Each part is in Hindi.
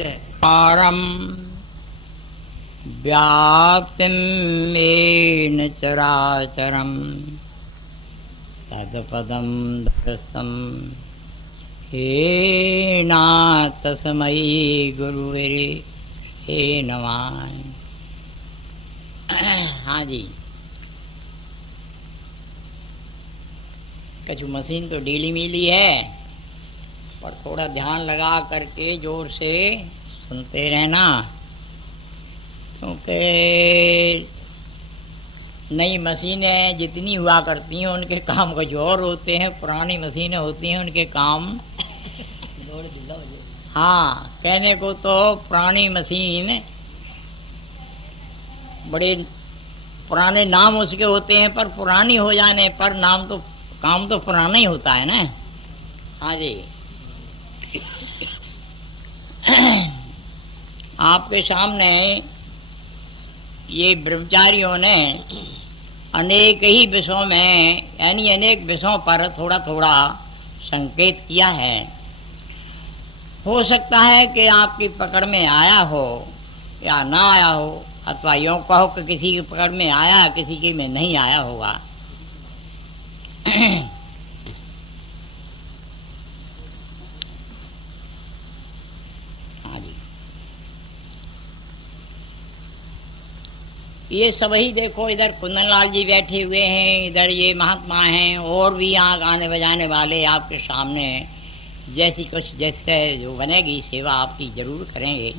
पारम व्याप्तिं येन चराचरं तत्पदं दर्शनं येन तस्मै गुरुवे नमः। हाँ जी, कछु मशीन तो ढीली मिली है, पर थोड़ा ध्यान लगा करके जोर से सुनते रहना, क्योंकि नई मशीनें जितनी हुआ करती हैं उनके काम कुछ और होते हैं, पुरानी मशीनें होती हैं उनके काम हाँ, कहने को तो पुरानी मशीन बड़े पुराने नाम उसके होते हैं, पर पुरानी हो जाने पर नाम तो काम तो पुराना ही होता है ना। हाँ जी, आपके सामने ये ब्रह्मचारियों ने अनेक ही विषयों में यानी अनेक विषयों पर थोड़ा थोड़ा संकेत किया है। हो सकता है कि आपकी पकड़ में आया हो या ना आया हो, अथवा यूँ कहो कि किसी की पकड़ में आया, किसी की में नहीं आया होगा। हाँ जी, ये सब ही देखो, इधर कुंदनलाल जी बैठे हुए हैं, इधर ये महात्मा हैं, और भी यहाँ गाने बजाने वाले आपके सामने जैसी कुछ जैसे जो बनेगी सेवा आपकी जरूर करेंगे।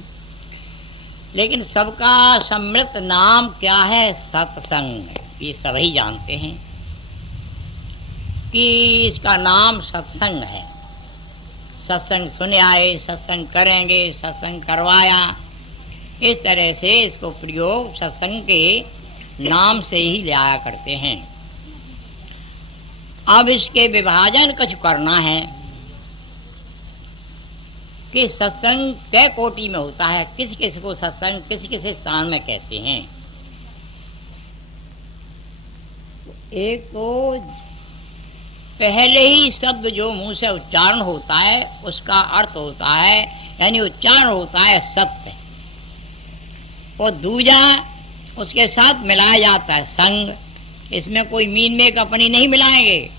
लेकिन सबका सम्मिलित नाम क्या है? सत्संग। ये सभी जानते हैं कि इसका नाम सत्संग है। सत्संग सुने आए, सत्संग करेंगे, सत्संग करवाया, इस तरह से इसको प्रयोग सत्संग के नाम से ही लिया करते हैं। अब इसके विभाजन कुछ करना है कि सत्संग कै कोटि में होता है, किस किस को सत्संग किस किस स्थान में कहते हैं। एक तो पहले ही शब्द जो मुंह से उच्चारण होता है उसका अर्थ होता है, यानी उच्चारण होता है सत्य, और दूजा उसके साथ मिलाया जाता है संग। इसमें कोई मीन में अपनी नहीं मिलाएंगे,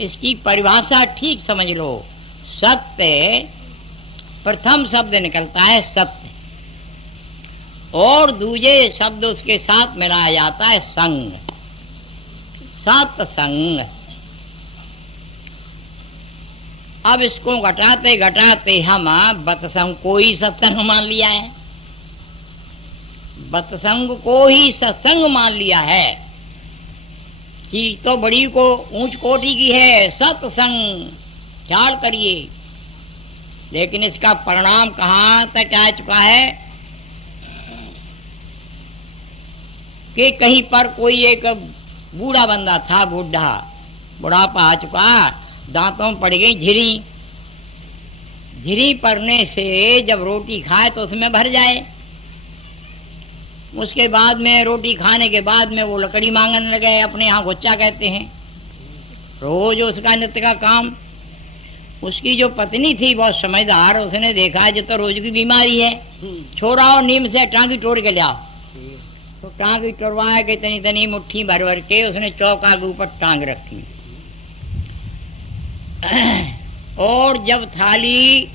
इसकी परिभाषा ठीक समझ लो। सत्य प्रथम शब्द निकलता है सत्य, और दूजे शब्द उसके साथ मिलाया जाता है संग, सत्संग। अब इसको घटाते घटाते हम बतसंग को ही सत्संग मान लिया है, बतसंग को ही सत्संग मान लिया है। चीज तो बड़ी को ऊंच कोटि की है सत्संग, ख्याल करिए। लेकिन इसका परिणाम कहाँ तक आ चुका है कि कहीं पर कोई एक बूढ़ा बंदा था, बुढ़ापा आ चुका, दांतों पड़ गई झिरी, झिरी पड़ने से जब रोटी खाए तो उसमें भर जाए। उसके बाद में रोटी खाने के बाद में वो लकड़ी मांगने लगे, अपने यहाँ गुच्चा कहते हैं, रोज उसका नित्य का काम। उसकी जो पत्नी थी बहुत समझदार, उसने देखा जो तो रोज की बीमारी है, छोड़ाओ नीम से टांगी तोड़ के लाओ। तो टांगी तोड़वाया के तनी तनी मुट्ठी भर भर के उसने चौका के ऊपर टांग रखी, और जब थाली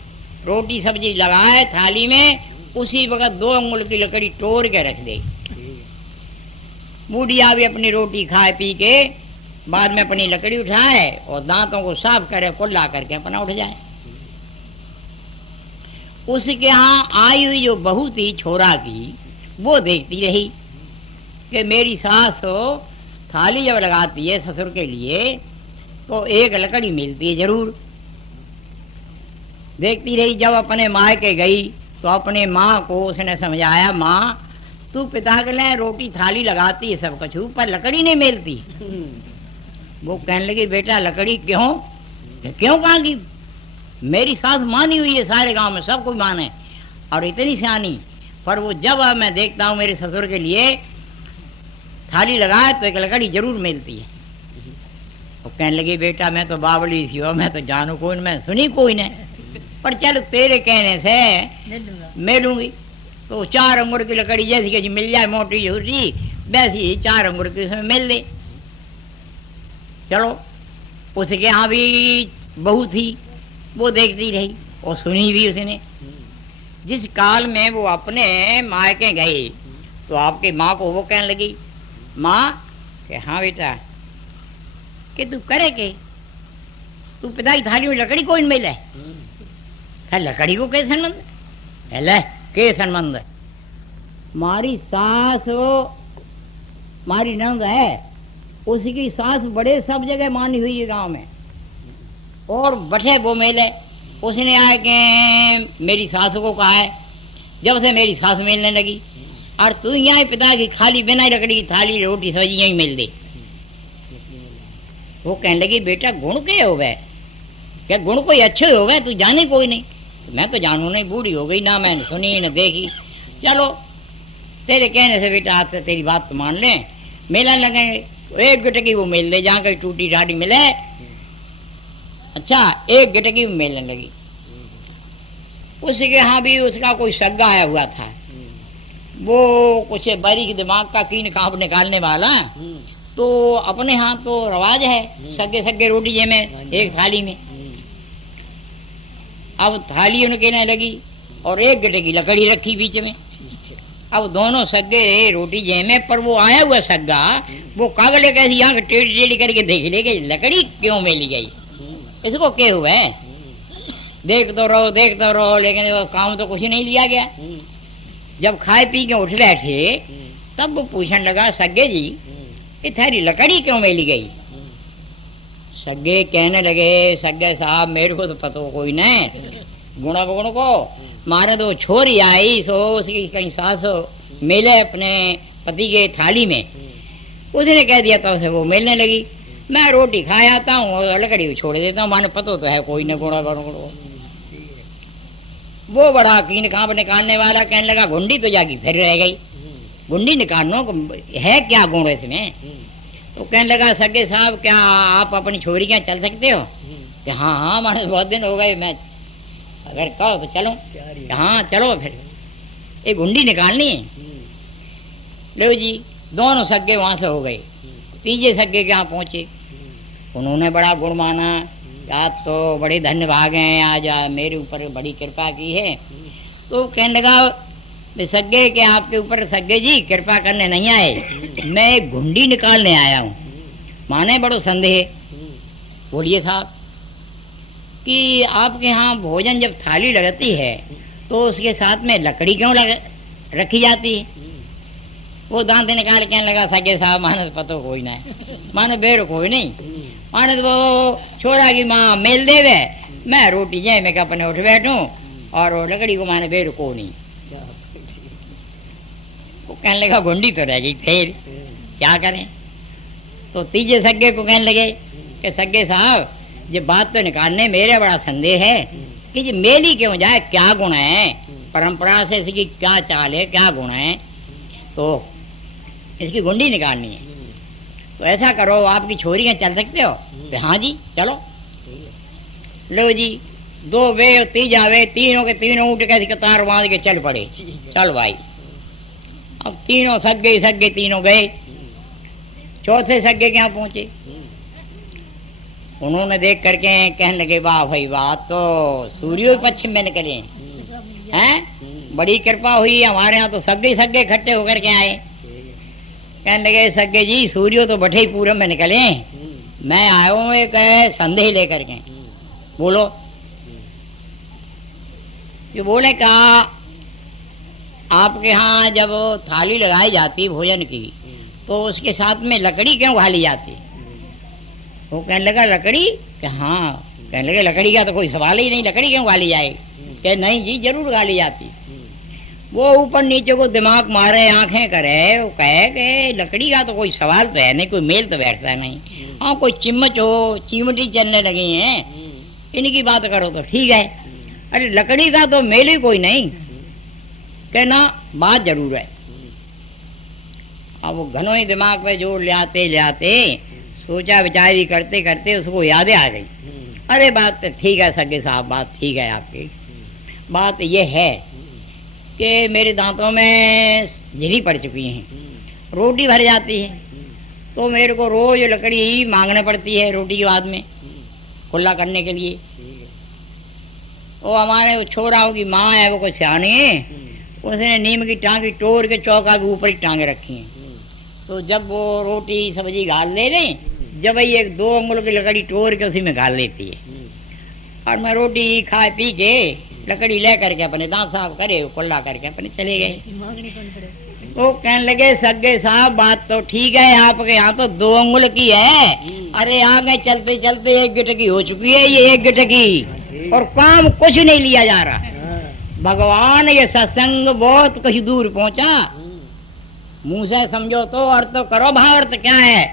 रोटी सब्जी लगाए थाली में, उसी वक्त 2 अंगुल की लकड़ी तोड़ के रख दे। बूढ़िया भी अपनी रोटी खाए पी के बाद में अपनी लकड़ी उठाए और दांतों को साफ करे, कुल्ला करके अपना उठ जाए। उसके यहाँ आई हुई जो बहू थी छोरा की, वो देखती रही कि मेरी सास थाली जब लगाती है ससुर के लिए तो एक लकड़ी मिलती है जरूर। देखती रही, जब अपने माँ के गई तो अपने माँ को उसने समझाया, माँ तू पिता के लिए रोटी थाली लगाती है सब कुछ, पर लकड़ी नहीं मिलती। वो कहने लगी, बेटा लकड़ी क्यों कहाँ की? मेरी सास मानी हुई है, सारे गांव में सब कोई माने, और इतनी सियानी, पर वो जब मैं देखता हूँ मेरे ससुर के लिए थाली लगाए तो एक लकड़ी जरूर मिलती है। वो कहने लगी, बेटा मैं तो बावली सी हो, मैं तो जानू कोई, मैं सुनी कोई नहीं, पर चल तेरे कहने से मैं लूंगी। तो 4 अंगूर की लकड़ी जैसी कि मिल जाए मोटी छोटी, वैसी ही 4 अंगूर की उसमें मिल दे। चलो, उसके यहाँ भी बहू थी, वो देखती रही और सुनी भी उसने। जिस काल में वो अपने मायके गए तो आपकी माँ को वो कहने लगी, माँ कि हाँ बेटा, कि तू करे के तू पिता की थाली में लकड़ी कोई नहीं मिले, लकड़ी को के संबंध है? के संबंध है? मारी सास मारी नंद है, उसकी सास बड़े सब जगह मानी हुई है गांव में, और बठे वो मेले। उसने आए कि मेरी सास को कहा है, जब से मेरी सास मिलने लगी, और तू यहाँ पिता की खाली बिना लकड़ी की थाली रोटी सब्जी यही मिल दे। वो कहने लगी, बेटा गुण के हो गए क्या? गुण कोई अच्छे हो गए, तू जाने कोई नहीं? मैं तो जानू नहीं, बूढ़ी हो गई ना, मैंने सुनी न देखी। चलो तेरे कहने से बेटा आते तेरी बात तो मान ले, मेला लगेंगे। एक गिटकी वो मेल दे, जहाँ कहीं टूटी ठाटी मिले। अच्छा, एक गिटकी वो मेलने लगी। उसके यहाँ भी उसका कोई सग्गा आया हुआ था, वो कुछ बारीक दिमाग का कीन कांप निकालने वाला। तो अपने यहाँ तो रवाज है सगे सगे रोटी जे में एक थाली में। अब थाली उनके न लगी और एक गड्ढे की लकड़ी रखी बीच में। अब दोनों सगे रोटी जे में, पर वो आया हुआ सग्गा वो कागले कैसी आंख टेढ़ी टेढ़ी करके देख ले गई, लकड़ी क्यों मिली गई, इसको क्या हुआ है? देखते रहो, लेकिन वो काम तो कुछ नहीं लिया गया। जब खाए पी के उठ बैठे तब वो पूछने लगा, सगे जी ये थारी लकड़ी क्यों मिली गई? सगे कहने लगे, सगे साहब मेरे को तो पता कोई नहीं, गुणा गुण को मारे तो छोरी आई सो उसकी कहीं सास मिले अपने पति के थाली में, उसने कह दिया तो उसे वो मिलने लगी। मैं रोटी खा आता हूँ और लकड़ी छोड़ देता हूँ, माने पता तो है कोई न गुणा गुण को। वो बड़ा कीन कांप निकालने वाला कहने लगा, गुंडी तो जागी फिर रह गई, गुंडी निकालना है क्या गुण इसमें? तो कहने लगा, सगे साहब क्या आप अपनी छोरी क्या चल सकते हो? कि हाँ माने बहुत दिन हो गए, मैं अगर कहो तो चलो। हाँ चलो फिर, एक गुंडी निकालनी है। लो जी, दोनों सगे वहां से हो गए। तीजे सगे के यहाँ पहुंचे, उन्होंने बड़ा गुण माना, आज तो बड़े धन्य भाग हैं, आज मेरे ऊपर बड़ी कृपा की है। तो कहने लगा, सगे के आपके ऊपर सगे जी कृपा करने नहीं आए, मैं एक गुंडी निकालने आया हूँ। माने बड़ो संदेह। बोलिए साहब, कि आपके यहाँ भोजन जब थाली लगती है तो उसके साथ में लकड़ी क्यों रखी जाती है? वो दांत निकाल के लगा, सगे साहब माने पतो कोई ना, माने बेर कोई नहीं, माने वो छोरा की माँ मेल देवे, मैं रोटी जाए मैं अपने उठ बैठूं और वो लकड़ी को माने बेर को नहीं। वो कहने लगा, गुंडी तो रह गई, फिर क्या करें? तो तीजे सगे को कहने लगे कि सगे साहब ये बात तो निकालने मेरे बड़ा संदेह है कि ये मेली क्यों जाए, क्या गुण है, परंपरा से इसकी क्या चाल है, क्या गुण है, तो इसकी गुंडी निकालनी है। तो ऐसा करो, आपकी छोरियां चल सकते हो? तो हाँ जी चलो। लो जी, 2 वे तीजा वे, तीनों के तीनों उठ के कतार बांध के चल पड़े। चल भाई, अब तीनों सगे तीनों गए। चौथे सगे के यहाँ पहुंचे, उन्होंने देख करके कहने लगे, वाह भाई वाह, तो सूर्य पश्चिम में निकले हैं, बड़ी कृपा हुई हमारे यहाँ तो सगे इकट्ठे होकर के आए। कहने लगे, सगे जी सूर्य तो बठे ही पूरब में निकले, मैं आया हूँ एक संदेह लेकर के। बोलो। ये बोले, कहा आपके यहाँ जब थाली लगाई जाती भोजन की तो उसके साथ में लकड़ी क्यों घाली जाती? वो कहने लगा, लकड़ी? कि हाँ। कहने लगे, लकड़ी का तो कोई सवाल ही नहीं, लकड़ी क्यों गाली जाए? कि नहीं जी जरूर गाली जाती। वो ऊपर नीचे को दिमाग मारे, आंखें करे, वो कहे कि लकड़ी का तो कोई सवाल तो है नहीं, कोई मेल तो बैठता नहीं। हाँ कोई चिम्मच हो, चिमटी चलने लगी है, इनकी बात करो तो ठीक है, अरे लकड़ी का तो मेल ही कोई नहीं। कहना बात जरूर है। अब वो घनों ही दिमाग पे जोर ले आते सोचा विचारी करते करते उसको यादें आ गई। अरे बात तो ठीक है सगे साहब, बात ठीक है आपकी। बात यह है कि मेरे दांतों में झिरी पड़ चुकी हैं, रोटी भर जाती है, तो मेरे को रोज लकड़ी ही मांगने पड़ती है रोटी के बाद में खुला करने के लिए। वो हमारे वो छोराओं की माँ है, वो कोई सियानी है, उसने नीम की टांगी तोड़ के चौका के ऊपर ही टांगे रखी हैं। तो जब वो रोटी सब्जी गाल ले लें, जब वही एक 2 अंगुल की लकड़ी तोड़ के उसी में गाल लेती है, और मैं रोटी खा पी के लकड़ी ले करके अपने दांत साफ करे, कुल्ला करके अपने चले गए। वो कहने लगे सगे साहब बात तो ठीक है, आपके यहाँ तो 2 अंगुल की है, अरे आगे चलते चलते 1 गिटकी हो चुकी है, ये 1 गिटकी, और काम कुछ नहीं लिया जा रहा। भगवान ये सत्संग बहुत कुछ दूर पहुंचा, मुंह से समझो तो अर्थ तो करो, भावार्थ क्या है,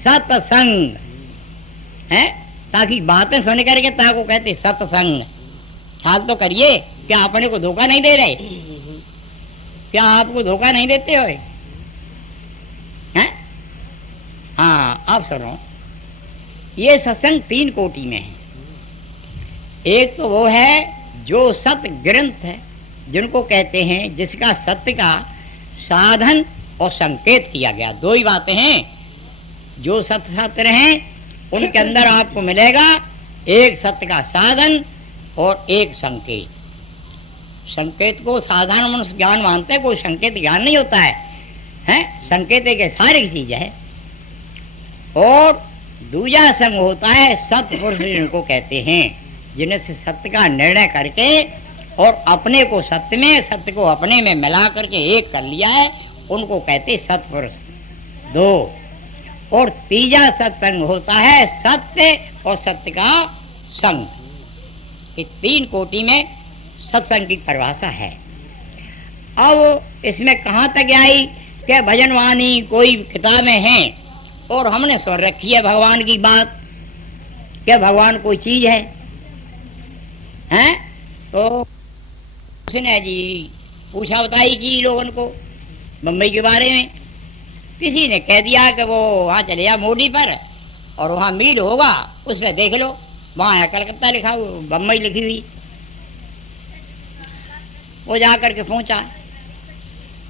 सत्संग है, ताकि बातें सुन करके ताको कहते सत्संग। ख्याल तो करिए क्या अपने को धोखा नहीं दे रहे, क्या आपको धोखा नहीं देते हो हैं? हाँ आप सुनो, ये सत्संग 3 कोटि में है। एक तो वो है जो सत्य ग्रंथ है, जिनको कहते हैं जिसका सत्य का साधन और संकेत किया गया। 2 ही बातें हैं, जो सत्य शास्त्र हैं उनके अंदर आपको मिलेगा एक सत्य का साधन और एक संकेत। संकेत को साधारण मनुष्य ज्ञान मानते हैं, कोई संकेत ज्ञान नहीं होता है? संकेत एक सारी चीज है। और दूजा संग होता है सत्पुरुष, जिनको कहते हैं जिन्हें से सत्य का निर्णय करके और अपने को सत्य में, सत्य को अपने में मिला करके एक कर लिया है, उनको कहते सत्पुरुष। 2 और तीजा सत्संग होता है सत्य और सत्य का संग। ये 3 कोटि में सत्संग की परिभाषा है। अब इसमें कहाँ तक आई कि भजन वाणी कोई किताबें हैं और हमने सुन रखी है भगवान की बात, क्या भगवान कोई चीज है? तो उसने जी पूछा बताई कि लोगों को बम्बई के बारे में, किसी ने कह दिया कि वो वहाँ चले जा मोड़ी पर और वहाँ मील होगा, उसमें देख लो, वहाँ है कलकत्ता लिखा हुआ, बम्बई लिखी हुई। वो जा करके पहुँचा,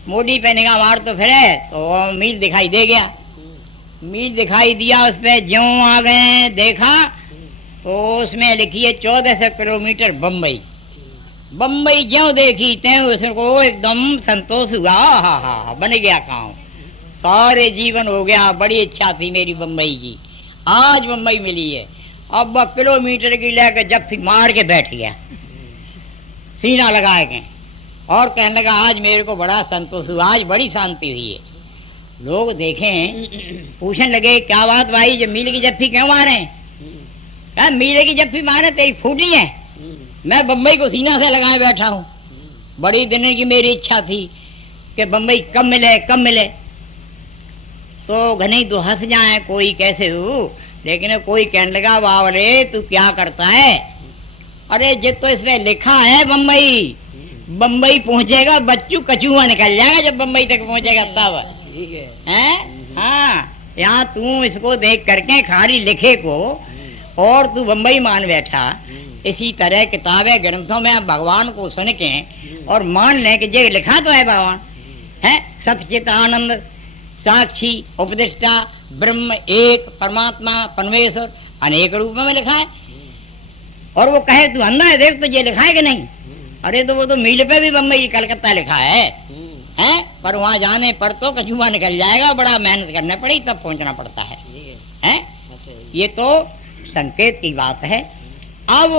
मोड़ी पे निगाह मार तो फिरे तो मील दिखाई दे गया। मील दिखाई दिया, उस पर ज्यों आ गए देखा तो उसमें लिखी है 1400 किलोमीटर बम्बई। बम्बई ज्यों देखी त्यों उसको एकदम संतोष हुआ, हा बन गया काम, सारे जीवन हो गया। बड़ी इच्छा थी मेरी बम्बई की, आज बम्बई मिली है। अब वह किलोमीटर की लेकर जफ्फी मार के बैठ गया, सीना लगाए गए, और कहने लगा आज मेरे को बड़ा संतोष हुआ, आज बड़ी शांति हुई है। लोग देखें, पूछने लगे क्या बात भाई, जब मील की जफ्फी क्यों मारे? मीले की जफ्फी मारे तेरी फूटी है, मैं बम्बई को सीना से लगाए बैठा हूँ। बड़ी दिन की मेरी इच्छा थी कि बम्बई कब मिले कब मिले। तो घने तो हंस जाए कोई कैसे हो, लेकिन कोई कहने लगा वाह रे तू क्या करता है? अरे जित तो इसमें लिखा है बम्बई, बम्बई पहुंचेगा बच्चू कचुआ निकल जाएगा जब बम्बई तक पहुंचेगा तब, ठीक है? हाँ, यहाँ तू इसको देख करके खाली लिखे को और तू बम्बई मान बैठा। इसी तरह किताबें ग्रंथों में आप भगवान को सुन के और मान लें कि ये लिखा तो है भगवान है, सचित आनंद साक्षी उपदिष्टा ब्रह्म एक परमात्मा परमेश्वर अनेक रूपों में लिखा है, और वो कहे तू अंधा है देख तो ये लिखा है कि नहीं? अरे तो वो तो मील पे भी बम्बई कलकत्ता लिखा है, पर वहाँ जाने पर तो कछुआ निकल जाएगा, बड़ा मेहनत करना पड़ी तब पहुँचना पड़ता है। ये तो संकेत की बात है। अब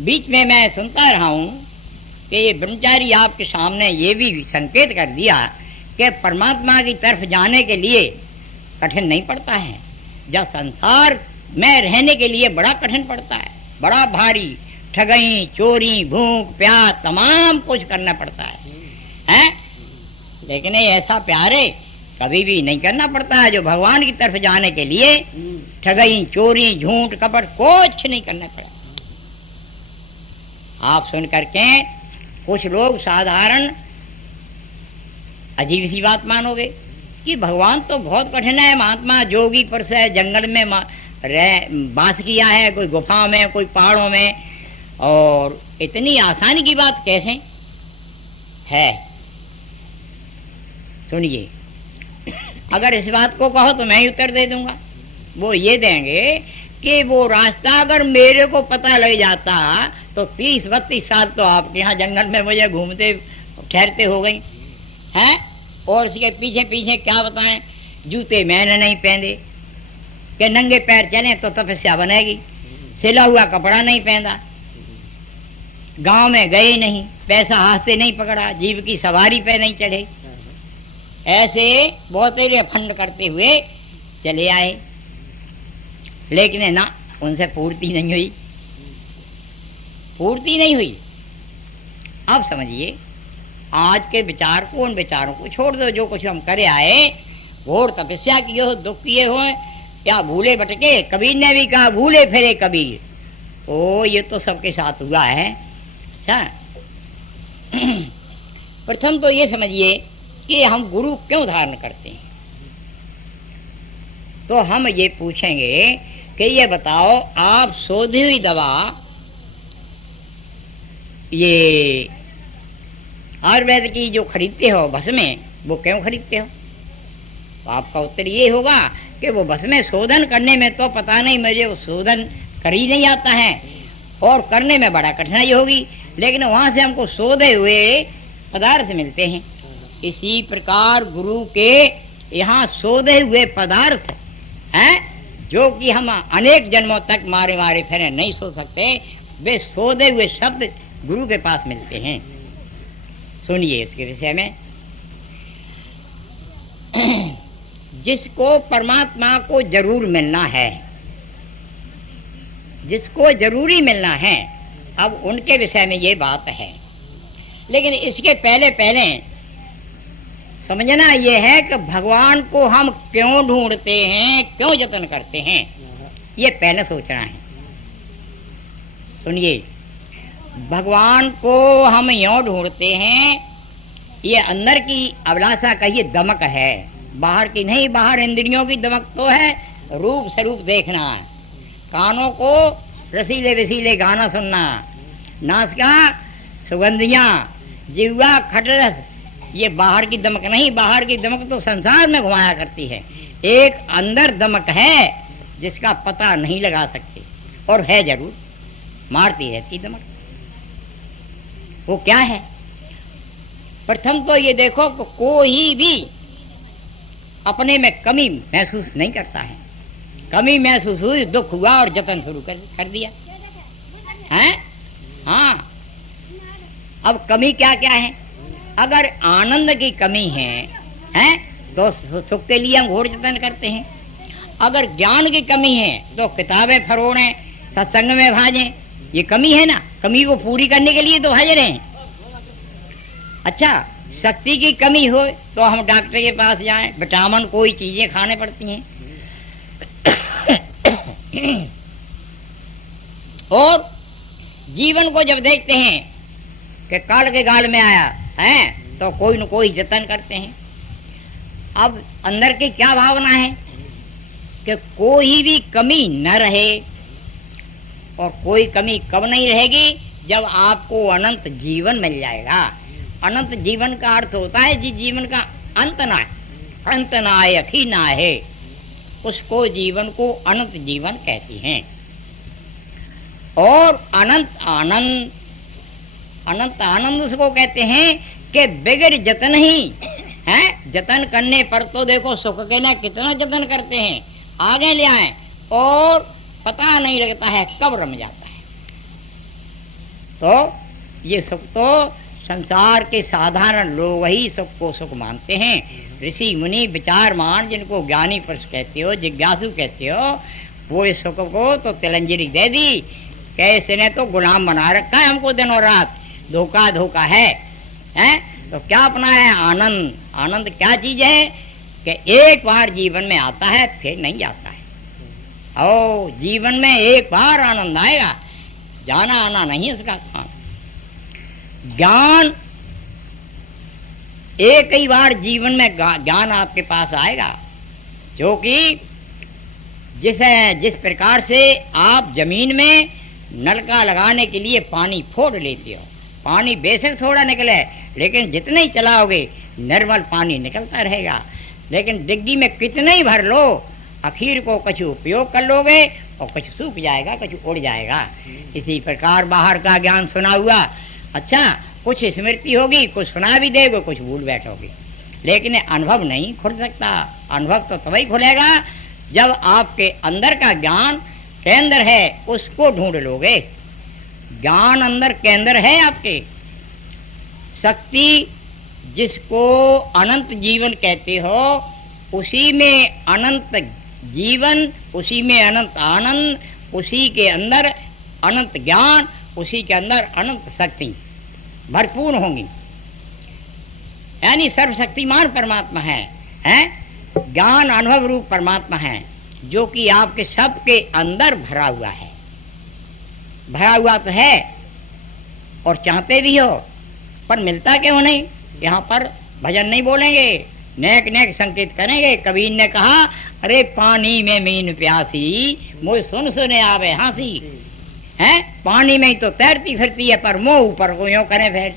बीच में मैं सुनता रहा हूं कि ये ब्रह्मचारी आपके सामने ये भी संकेत कर दिया कि परमात्मा की तरफ जाने के लिए कठिन नहीं पड़ता है, जब संसार में रहने के लिए बड़ा कठिन पड़ता है, बड़ा भारी, ठगई चोरी भूख प्यास तमाम कुछ करना पड़ता है? लेकिन ऐसा प्यारे कभी भी नहीं करना पड़ता है। जो भगवान की तरफ जाने के लिए ठगई चोरी झूठ कपट कुछ नहीं करना पड़ा। आप सुन करके कुछ लोग साधारण अजीब सी बात मानोगे कि भगवान तो बहुत कठिन है, महात्मा जोगी पर से जंगल में बास किया है, कोई गुफा में, कोई पहाड़ों में। और इतनी आसानी की बात कैसे है? सुनिए, अगर इस बात को कहो तो मैं ही उत्तर दे दूंगा। वो ये देंगे कि वो रास्ता अगर मेरे को पता लग जाता तो 30-32 साल तो आपके यहाँ जंगल में मुझे घूमते ठहरते हो गई हैं। और इसके पीछे पीछे क्या बताएं, जूते मैंने नहीं पहने कि नंगे पैर चले तो तपस्या बनेगी, सिला हुआ कपड़ा नहीं पहना, गांव में गए नहीं, पैसा हाथ से नहीं पकड़ा, जीव की सवारी पे नहीं चढ़े, ऐसे बहुत ही फंड करते हुए चले आए, लेकिन ना उनसे पूर्ति नहीं हुई, पूर्ति नहीं हुई। अब समझिए, आज के विचार को, उन विचारों को छोड़ दो। जो कुछ हम करे आए, घोर तपस्या किए हो, दुख किए हो, या भूले भटके, कबीर ने भी कहा भूले फिरे कबीर, तो ये तो सबके साथ हुआ है। अच्छा, प्रथम तो ये समझिए कि हम गुरु क्यों धारण करते हैं। तो हम ये पूछेंगे कि ये बताओ, आप शोधी हुई दवा ये आयुर्वेद की जो खरीदते हो भस्में, वो क्यों खरीदते हो? तो आपका उत्तर ये होगा कि वो भस्में शोधन करने में तो पता नहीं, मुझे वो शोधन कर ही नहीं आता है और करने में बड़ा कठिनाई होगी, लेकिन वहां से हमको शोधे हुए पदार्थ मिलते हैं। इसी प्रकार गुरु के यहाँ शोधे हुए पदार्थ हैं, जो कि हम अनेक जन्मों तक मारे मारे फिर नहीं सो सकते, वे शोधे हुए शब्द गुरु के पास मिलते हैं। सुनिए इसके विषय में। जिसको परमात्मा को जरूर मिलना है, जिसको जरूरी मिलना है, अब उनके विषय में ये बात है। लेकिन इसके पहले पहले समझना ये है कि भगवान को हम क्यों ढूंढते हैं, क्यों यत्न करते हैं, ये पहले सोचना है। सुनिए, भगवान को हम यूं ढूंढते हैं, ये अंदर की अभिलाषा का ये दमक है, बाहर की नहीं। बाहर इंद्रियों की दमक तो है रूप स्वरूप देखना, कानों को रसीले रसीले गाना सुनना, नासिका सुगंधियां, जिह्वा खटरस, ये बाहर की दमक नहीं। बाहर की दमक तो संसार में घुमाया करती है। एक अंदर दमक है जिसका पता नहीं लगा सकते, और है जरूर, मारती रहती दमक। वो क्या है? प्रथम तो ये देखो कि कोई भी अपने में कमी महसूस नहीं करता है। कमी महसूस हुई, दुख हुआ और जतन शुरू कर दिया है। हाँ, अब कमी क्या क्या है? अगर आनंद की कमी है तो सुख के लिए हम घोर जतन करते हैं। अगर ज्ञान की कमी है तो किताबें फरोड़ें, सत्संग में भाजें, ये कमी है ना। कमी को पूरी करने के लिए तो हाजिर हैं। अच्छा, शक्ति की कमी हो तो हम डॉक्टर के पास जाएं, विटामिन कोई चीजें खाने पड़ती हैं। और जीवन को जब देखते हैं कि काल के गाल में आया है तो कोई न कोई जतन करते हैं। अब अंदर की क्या भावना है कि कोई भी कमी न रहे, और कोई कमी कब नहीं रहेगी? जब आपको अनंत जीवन मिल जाएगा। अनंत जीवन का अर्थ होता है जिस जीवन का अंत ना है, अंत ना है, अखी ना है, उसको जीवन को अनंत जीवन कहती हैं। और अनंत आनंद, अनंत आनंद उसको कहते हैं कि बगैर जतन ही है। जतन करने पर तो देखो सुख के ना कितना जतन करते हैं, आगे ले आए और पता नहीं लगता है कब रम जाता है। तो ये सुख तो संसार के साधारण लोग ही सुख को सुख मानते हैं। ऋषि मुनि विचारमान, जिनको ज्ञानी पुरुष कहते हो, जिज्ञासु कहते हो, वो इस सुख को तो तिलंजरी दे दी। कैसे ने तो गुलाम बना रखा है हमको दिन और रात। धोखा धोखा है, तो क्या अपना है? आनंद। आनंद क्या चीज है कि एक बार जीवन में आता है फिर नहीं आता है। ओ, जीवन में एक बार आनंद आएगा, जाना आना नहीं उसका काम। ज्ञान एक ही बार जीवन में ज्ञान आपके पास आएगा, जो कि जिस प्रकार से आप जमीन में नलका लगाने के लिए पानी फोड़ लेते हो, पानी बेशक थोड़ा निकले लेकिन जितने ही चलाओगे निर्मल पानी निकलता रहेगा। लेकिन डिग्गी में कितने ही भर लो, आखिर को कुछ उपयोग कर लोगे और कुछ सूख जाएगा, कुछ उड़ जाएगा। इसी प्रकार बाहर का ज्ञान सुना हुआ, अच्छा कुछ स्मृति होगी, कुछ सुना भी देगा, कुछ भूल बैठोगे, लेकिन अनुभव नहीं खुल सकता। अनुभव तो तभी खुलेगा जब आपके अंदर का ज्ञान केंद्र है उसको ढूंढ लोगे। ज्ञान अंदर केंद्र है आपके, शक्ति जिसको अनंत जीवन कहते हो, उसी में अनंत जीवन, उसी में अनंत आनंद, उसी के अंदर अनंत ज्ञान, उसी के अंदर अनंत शक्ति भरपूर होंगी। यानी सर्वशक्तिमान परमात्मा है? ज्ञान अनुभव रूप परमात्मा है जो कि आपके सबके अंदर भरा हुआ है। भरा हुआ तो है और चाहते भी हो, पर मिलता क्यों नहीं? यहाँ पर भजन नहीं बोलेंगे, नेक नेक संकेत करेंगे। कबीर ने कहा, अरे पानी में मीन प्यासी, मुझे सुन सुने आवे हंसी। है पानी में ही तो तैरती फिरती है, पर मुंह ऊपर को यूं करे फिर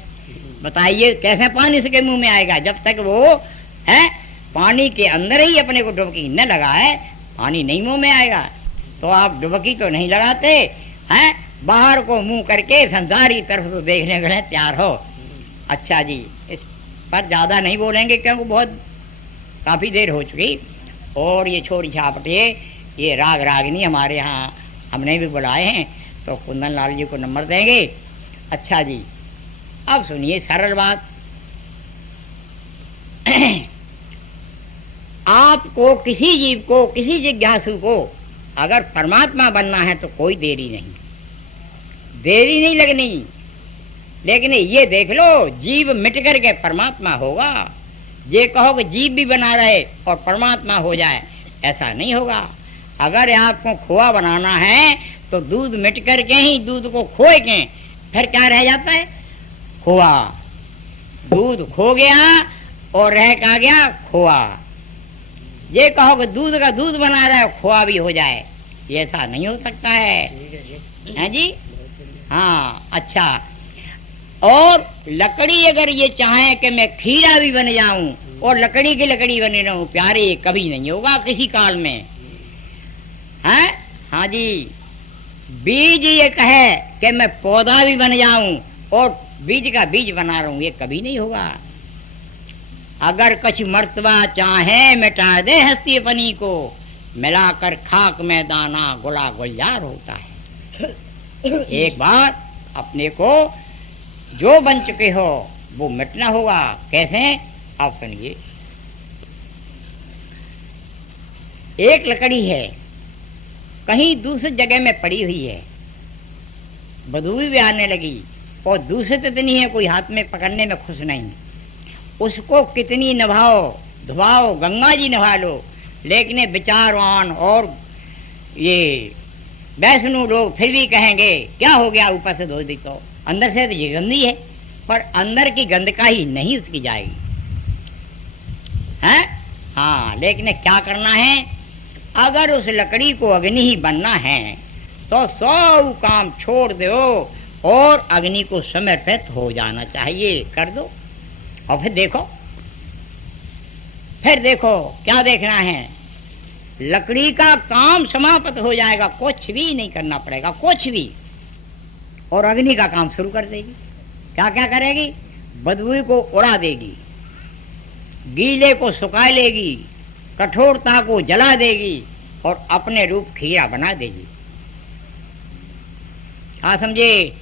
बताइए कैसे पानी से के मुंह में आएगा? जब तक वो है पानी के अंदर ही अपने को डुबकी न लगाए, पानी नहीं मुंह में आएगा। तो आप डुबकी तो नहीं लगाते हैं, बाहर को मुंह करके संसारी तरफ तो देखने के लिए तैयार हो। अच्छा जी, इस पर ज्यादा नहीं बोलेंगे क्योंकि बहुत काफी देर हो चुकी। और ये छोरी छापटे, ये राग रागिनी हमारे यहाँ हमने भी बुलाए हैं, तो कुंदन लाल जी को नंबर देंगे। अच्छा जी, अब सुनिए सरल बात। आपको किसी जीव को, किसी जिज्ञासु को अगर परमात्मा बनना है तो कोई देरी नहीं लगनी। लेकिन ये देख लो, जीव मिट करके परमात्मा होगा। ये कहो कि जीव भी बना रहे और परमात्मा हो जाए, ऐसा नहीं होगा। अगर आपको खोआ बनाना है तो दूध मिट करके ही दूध को खोए के फिर क्या रह जाता है? खोआ। दूध खो गया और रह का गया खोआ। ये कहो कि दूध का दूध बना रहा है, खोआ भी हो जाए, ये ऐसा नहीं हो सकता है जी। हाँ अच्छा, और लकड़ी अगर ये चाहे कि मैं खीरा भी बन जाऊं और लकड़ी की लकड़ी बने रहूं, प्यारे कभी नहीं होगा किसी काल में। है हाँ जी, बीज ये कहे कि मैं पौधा भी बन जाऊं और बीज का बीज बना रहा हूं, ये कभी नहीं होगा। अगर कुछ मर्तबा चाहे मिटा दे हस्ती अपनी को, मिलाकर खाक में दाना गुला गुलजार होता है। एक बार अपने को जो बन चुके हो वो मिटना होगा। कैसे? आप सुनिए। एक लकड़ी है, कहीं दूसरी जगह में पड़ी हुई है, बदबू भी आने लगी और दूसरे इतनी है, कोई हाथ में पकड़ने में खुश नहीं। उसको कितनी नभाओ धुआओ, गंगा जी नभा लो, लेकिन विचारवान और ये वैष्णु लोग फिर भी कहेंगे क्या हो गया, ऊपर से धो दी तो अंदर से तो ये गंदी है, पर अंदर की गंध का ही नहीं उसकी जाएगी। हैं हाँ, लेकिन क्या करना है? अगर उस लकड़ी को अग्नि ही बनना है तो 100 काम छोड़ दो और अग्नि को समर्पित हो जाना चाहिए। कर दो और फिर देखो क्या देखना है। लकड़ी का काम समाप्त हो जाएगा, कुछ भी नहीं करना पड़ेगा, कुछ भी। और अग्नि का काम शुरू कर देगी। क्या क्या करेगी? बदबू को उड़ा देगी, गीले को सुखा लेगी, कठोरता को जला देगी और अपने रूप खीरा बना देगी। हाँ समझे?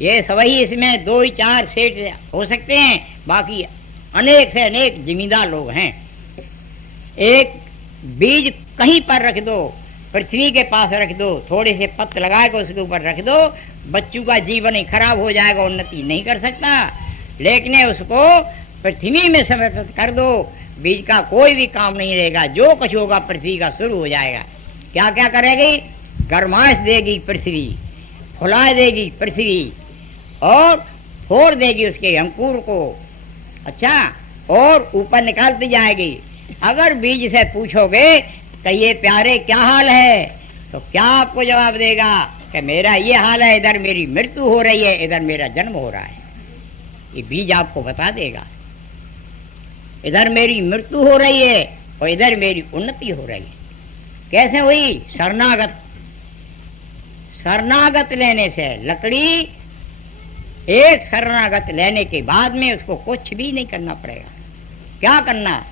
ये सभी इसमें 2-4 सेठ हो सकते हैं, बाकी अनेक से अनेक जिम्मेदार लोग हैं। एक बीज कहीं पर रख दो, पृथ्वी के पास रख दो, थोड़े से पत्ते लगा के उसके ऊपर रख दो, बच्चों का जीवन ही खराब हो जाएगा, उन्नति नहीं कर सकता। लेकिन उसको पृथ्वी में समर्पित कर दो, बीज का कोई भी काम नहीं रहेगा, जो कुछ होगा पृथ्वी का शुरू हो जाएगा। क्या क्या करेगी? गर्माश देगी पृथ्वी, फुला देगी पृथ्वी और फोड़ देगी उसके अंकुर को। अच्छा, और ऊपर निकालती जाएगी। अगर बीज से पूछोगे कि ये प्यारे क्या हाल है, तो क्या आपको जवाब देगा कि मेरा ये हाल है, इधर मेरी मृत्यु हो रही है, इधर मेरा जन्म हो रहा है। ये बीज आपको बता देगा, इधर मेरी मृत्यु हो रही है और इधर मेरी उन्नति हो रही है। कैसे हुई? शरणागत। शरणागत लेने से लकड़ी, एक शरणागत लेने के बाद में उसको कुछ भी नहीं करना पड़ेगा। क्या करना?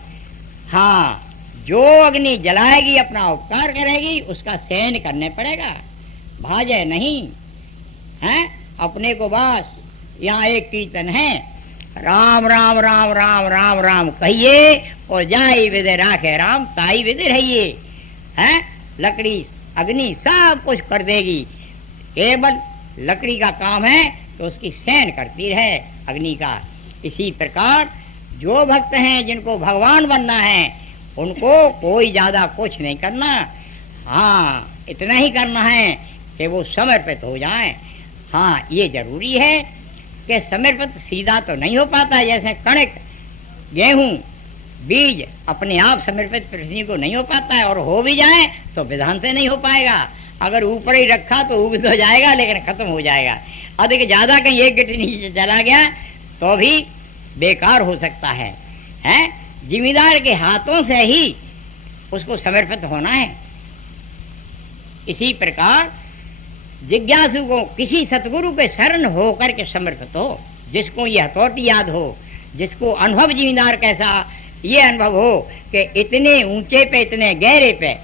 हाँ, जो अग्नि जलाएगी, अपना उपकार करेगी, उसका सहन करने पड़ेगा, भाजे नहीं है। अपने को बस यहाँ एक कीर्तन है, राम राम राम राम राम राम कहिए और जाई विदे राखे राम ताई विदे रहिए। है लकड़ी अग्नि सब कुछ कर देगी, केवल लकड़ी का काम है तो उसकी सहन करती रहे अग्नि का। इसी प्रकार जो भक्त हैं, जिनको भगवान बनना है, उनको कोई ज्यादा कुछ नहीं करना। हाँ, इतना ही करना है कि वो समर्पित हो जाएं। हाँ, ये जरूरी है कि समर्पित सीधा तो नहीं हो पाता, जैसे कणक, गेहूं, बीज अपने आप समर्पित पृथ्वी को नहीं हो पाता है, और हो भी जाए तो विधान से नहीं हो पाएगा। अगर ऊपर ही रखा तो उग तो जाएगा, लेकिन खत्म हो जाएगा। अधिक ज्यादा कहीं एक गिट्टी नीचे चला गया तो भी बेकार हो सकता है। जिम्मेदार के हाथों से ही उसको समर्पित होना है। इसी प्रकार जिज्ञासु को किसी सतगुरु के शरण होकर के समर्पित हो, जिसको ये हथौटी याद हो, जिसको अनुभव जिम्मेदार कैसा ये अनुभव हो कि इतने ऊंचे पे, इतने गहरे पे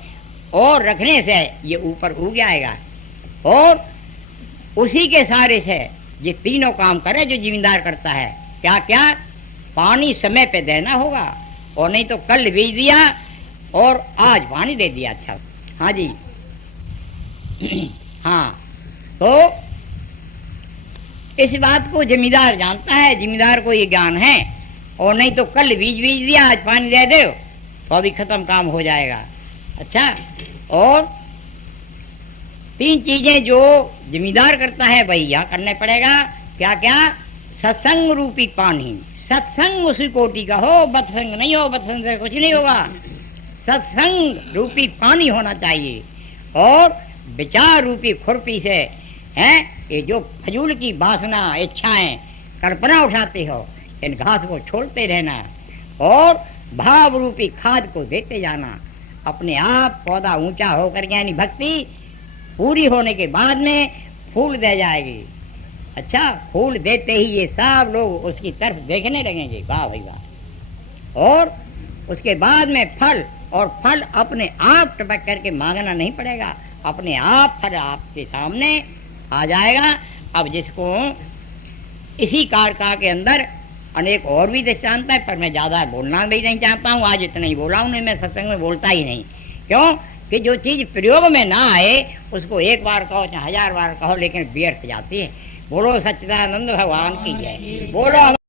और रखने से ये ऊपर उग जाएगा, और उसी के सहारे से ये तीनों काम करे जो जिम्मेदार करता है। क्या क्या? पानी समय पे देना होगा, और नहीं तो कल बीज दिया और आज पानी दे दिया। अच्छा, हाँ जी। हाँ, तो इस बात को जिम्मेदार जानता है, जिम्मेदार को ये ज्ञान है, और नहीं तो कल बीज दिया आज पानी दे दो तो अभी खत्म काम हो जाएगा। अच्छा, और तीन चीजें जो जिम्मेदार करता है वही यहाँ करने पड़ेगा। क्या क्या? सत्संग रूपी पानी। सत्संग उसी कोटि का हो, बत्संग नहीं हो, बत्संग से कुछ नहीं होगा। सत्संग रूपी पानी होना चाहिए, और विचार रूपी खुरपी से ये जो फजूल की वासना, इच्छाएं, कल्पना उठाते हो, इन घास को छोड़ते रहना, और भाव रूपी खाद को देते जाना। अपने आप पौधा ऊंचा होकर, यानी भक्ति पूरी होने के बाद में फूल दे जाएगी। अच्छा, फूल देते ही ये सब लोग उसकी तरफ देखने लगेंगे, वाह भाई वाह। और उसके बाद में फल, और फल अपने आप टपक करके मांगना नहीं पड़ेगा, अपने आप फल आपके सामने आ जाएगा। अब जिसको इसी कारका के अंदर अनेक और भी दृष्टांत है, पर मैं ज्यादा बोलना भी नहीं चाहता हूँ, आज इतना ही बोला हूँ, नहीं मैं सत्संग में बोलता ही नहीं। क्यों कि जो चीज प्रयोग में ना आए उसको एक बार कहो चाहे 1000 बार कहो, लेकिन व्यर्थ जाती है। बोलो सच्चिदानंद भगवान की जय। बोलो।